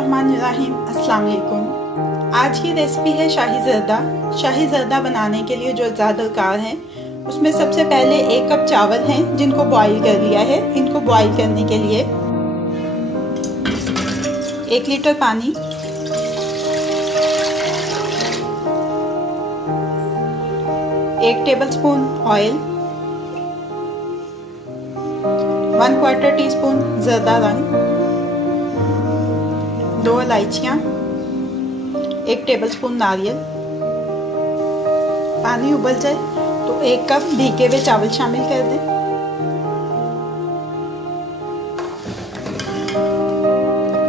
बिस्मिल्लाहिर्रहमानिर्रहीम। अस्सलाम वालेकुम। आज की रेसिपी है शाही ज़र्दा। शाही ज़र्दा बनाने के लिए जो अज़ा दरकार हैं उसमें सबसे पहले 1 कप चावल हैं जिनको बॉईल कर लिया है। इनको बॉईल करने के लिए 1 लीटर पानी, 1 टेबलस्पून ऑयल, 1/4 टीस्पून ज़र्दा रंग, 2 इलायचियाँ, 1 टेबलस्पून नारियल। पानी उबल जाए तो 1 कप भीगे हुए चावल शामिल कर दें।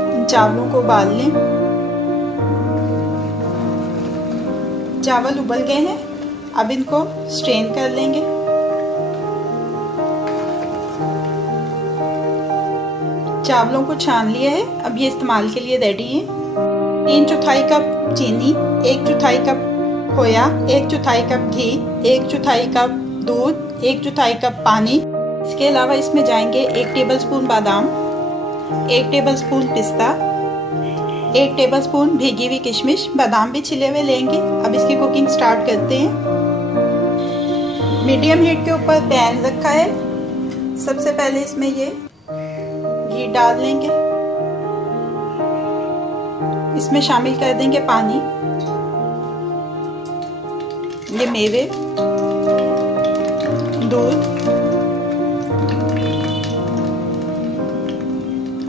इन चावलों को उबाल लें। चावल उबल गए हैं, अब इनको स्ट्रेन कर लेंगे। चावलों को छान लिया है, अब ये इस्तेमाल के लिए रेडी है। 3/4 कप चीनी, 1/4 कप खोया, 1/4 कप घी, 1/4 कप दूध, 1/4 कप पानी। इसके अलावा इसमें जाएंगे 1 टेबलस्पून बादाम, 1 टेबलस्पून पिस्ता, 1 टेबलस्पून भीगी हुई किशमिश। बादाम भी छिले हुए लेंगे। अब इसकी कुकिंग स्टार्ट करते हैं। मीडियम हीट के ऊपर पैन रखा है। सबसे पहले इसमें ये घी डाल लेंगे। इसमें शामिल कर देंगे पानी, ये मेवे, दूध।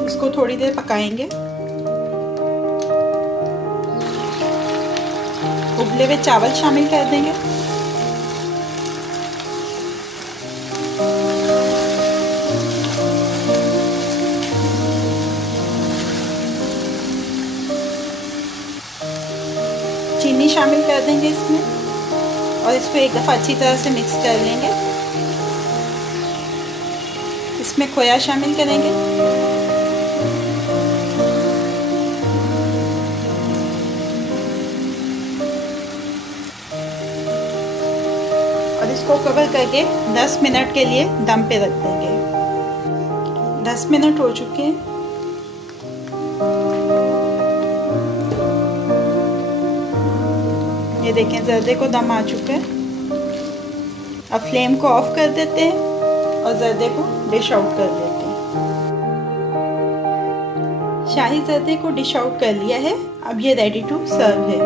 इसको थोड़ी देर पकाएंगे। उबले हुए चावल शामिल कर देंगे। चीनी शामिल कर देंगे इसमें और इसको एक दफ़ा अच्छी तरह से मिक्स कर लेंगे। इसमें खोया शामिल करेंगे। और इसको कवर करके 10 मिनट के लिए दम पे रख देंगे। 10 मिनट हो चुके हैं। ये देखें, ज़र्दे को दम आ चुका है। अब फ्लेम को ऑफ कर देते हैं और ज़र्दे को डिश आउट कर देते हैं। शाही ज़र्दे को डिश आउट कर लिया है। अब ये रेडी टू सर्व है।